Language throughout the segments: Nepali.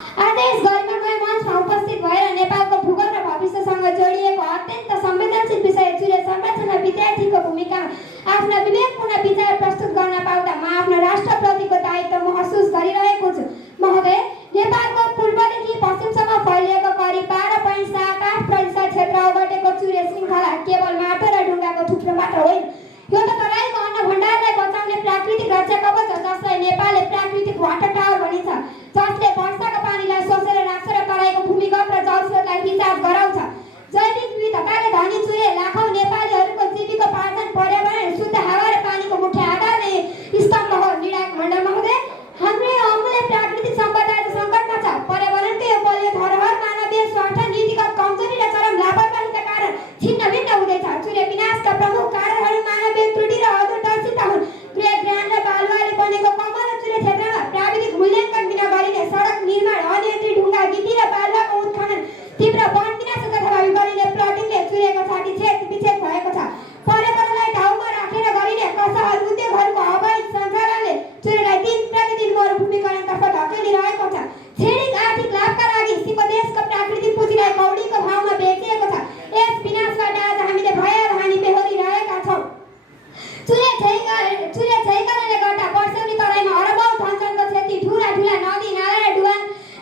आज यस गरिमामय मञ्चमा उपस्थित भएर नेपालको भूगोल र भविष्यसँग जोडिएको अत्यन्त संवेदनशील विषय सूर्य संरक्षणमा विद्यार्थीको भूमिकामा आफ्ना विवेकपूर्ण विचार प्रस्तुत गर्न पाउँदा म आफ्नो राष्ट्रप्रतिको दायित्व महसुस गरिरहेको छु। महोदय, नेपालको पूर्वदेखि पश्चिमसम्म फैलिएको करिब 12.78% क्षेत्र ओगटेको सूर्य श्रृङ्खला केवल माटो र ढुङ्गाको थुप्रो मात्र होइन। यो त तराईको अन्न भण्डारलाई बचाउने प्राकृतिक रक्षा कवच हो, जसलाई नेपालले प्राकृतिक वाटर टावर भनिन्छ, जसले वर्षाको पानीलाई सोसेर राख्छ र तराईको भूमिगत र जलस्रोतलाई हिसाब गराउँछ। जैविक विविधताले धनी सूर्य लाखौं नेपालीहरूको जीविकोपार्जन, पर्यावरण, शुद्ध हावा र पानीको मुख्य आधार स्तम्भ हो। निर्णायक मण्डल महोदय, हाम्रो यो अमूल्य प्राकृतिक सम्पदा आज सङ्कटमा छ। पर्यावरणकै यो बलियो धरोहर मानवीय स्वार्थ, नीतिगत कमजोरी र चरम लापरवाहीका कारण छिन्नभिन्न हुँदैछ। सूर्य विनाशका प्रमुख कारणहरू मानवीय त्रुटि र अदूरदर्शिता हुन्। गृह ग्रान्ड र बालुवाले बनेको कमल र सूर्य क्षेत्रमा प्राविधिक मूल्याङ्कन बिना गरिने सडक निर्माण, अनियन्त्रित ढुङ्गा गिटी र बालुवाको उत्खनन, तीव्र वन विनाश तथा गरिने प्लटिङले सूर्यको छाती छेद भएको छ। पर्यावरणलाई ठाउँमा राखेर गरिने कसर उद्योगहरूको अवैध सञ्चालनले सूर्यलाई दिन प्रतिदिन मरुभूमिकरणतर्फ धकेलिरहेको छ। क्षणिक आर्थिक लाभका लागि सिंहदेशको प्राकृतिक पुँजीलाई कौडीको भावमा बेचिएको छ। यस विनाशबाट आज हामीले भयावह हानि बेहोरिरहेका छौँ। सूर्य क्षयकरणले गर्दा वर्षौनी तराईमा अरबौं धनजनको क्षति, ठुला नदी नाला र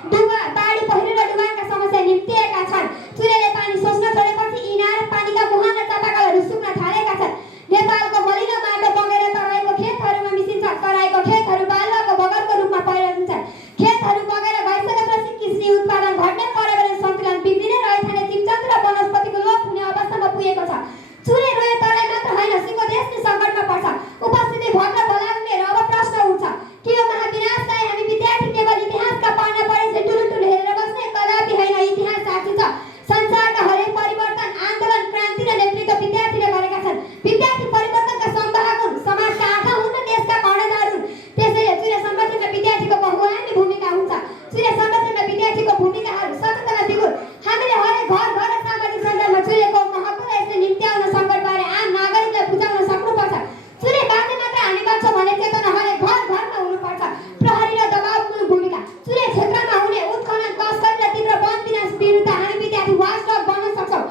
डुबा बाढी पहिरो र डुबानका समस्या निम्तिएका छन्। सूर्यले पानी सोच्न छोडेपछि इनार, पानीका मुहान र चापाकलहरू सुक्न थालेका छन्। नेपालको मलिलो माटो बगेर तराईको खेतहरूमा मिसिन्छ। तराईको खेतहरू बालुवाको बगरको रूपमा परिणत। खेतहरू बगेर गइसकेपछि कृषि उत्पादन घट्ने, पर्यावरण सन्तुलन बिग्रिने, रैथाने जीवजन्तु र वनस्पतिको लोप हुने अवस्थामा पुगेको छ। सूर्य रोए तराई मात्र होइन, सिंहदेश नै सङ्कटमा पर्छ। उपस्थिति भद्र बोलाउने र अब प्रश्न उठ्छ, के यो महाविनाशलाई हामी विद्यार्थी केवल इतिहासका पढ्न पढेपछि टुलुटुल हेरेर बस्ने? कदापि होइन। इतिहास साक्षी छ। संसारका हरेक परिवर्तन, आन्दोलन, क्रान्ति र नेतृत्व विद्यार्थीले गरेका छन्। विद्यार्थी परिवर्तनका संवाहक हुन्, समाजका आँखा हुन् र देशका कर्णधार हुन्। त्यसैले सूर्य संरक्षणमा विद्यार्थीको बहुआयामी भूमिका हुन्छ। सूर्य संरक्षणमा विद्यार्थीको भूमिकाहरू सचेतना दिगुन्। हामीले हरेक घर र सामाजिक सञ्जालमा सूर्यको महत्त्व र यसले निम्त्याउन सङ्कटबारे आम नागरिकलाई बुझाउन सक्नुपर्छ। सूर्य बाँचे मात्र हामी बाँच्छौँ भने चेतना हरेक घरमा हुनुपर्छ। प्रहरी र दबावमूलक भूमिका, सूर्य क्षेत्रमा हुने उत्खनन, तस्करी र तीव्र वन विनाश विरुद्ध हामी विद्यार्थी वाचडग बन्न सक्छौँ।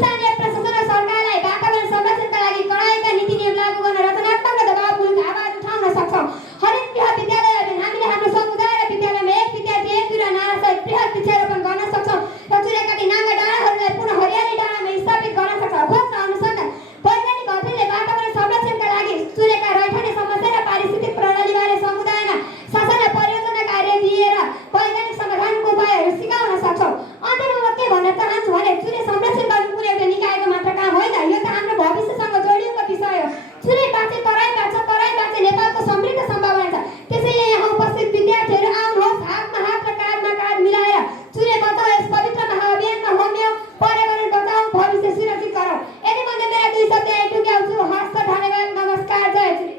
स्थानीय प्रशासन र सरकारलाई वातावरण संरक्षणका लागि कडाइका नीति नियम लागू गर्न रचनात्मक र दबावमूलक आवाज उठाउन सक्छौँ। हरेक गृह विद्यालयमा हामीले हाम्रो समुदाय र विद्यालयमा एक विद्यार्थी एक बिरुवा नारासहित बृहत वृक्षारोपण गर्न सक्छौँ र सूर्यकाटी नाङ्गा डाँडाहरूलाई पुनः हरियाली डाँडामा स्थापित गर्न सक्छौँ। खोज र अनुसन्धान, वैज्ञानिक अध्ययनले वातावरण संरक्षणका लागि सूर्यका रैथाने समस्या र पारिस्थितिक प्रणालीबारे समुदायमा शासन र परियोजना कार्य दिएर वैज्ञानिक समाधानको उपायहरू सिकाउन सक्छौँ। अन्त्यमा म के भन्न चाहन्छु भने सूर्य संरक्षण गर्नु कुनै एउटा निकायको मात्र काम होइन, यो त हाम्रो भविष्यसँग जोडिएको विषय हो। सूर्य बाँचे तराई बाँच्छ, तराई बाँचे नेपालको समृद्ध सम्भावना छ। त्यसैले यहाँ उपस्थित विद्यार्थीहरू आउनुहोस्, हातमा हात र काँधमा काँध मिलाएर सूर्य बचाऊ यस पवित्र महाअभियानमा होम्यौँ। पर्यावरण बचाऊ, भविष्य सुरक्षित गरौँ। यदि मैले मेरा 2 शब्द यही टुङ्ग्याउँछु। हस्त, धन्यवाद, नमस्कार, जय सूर्य।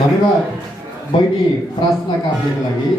धन्यवाद बहिनी प्रश्न काट्नको लागि।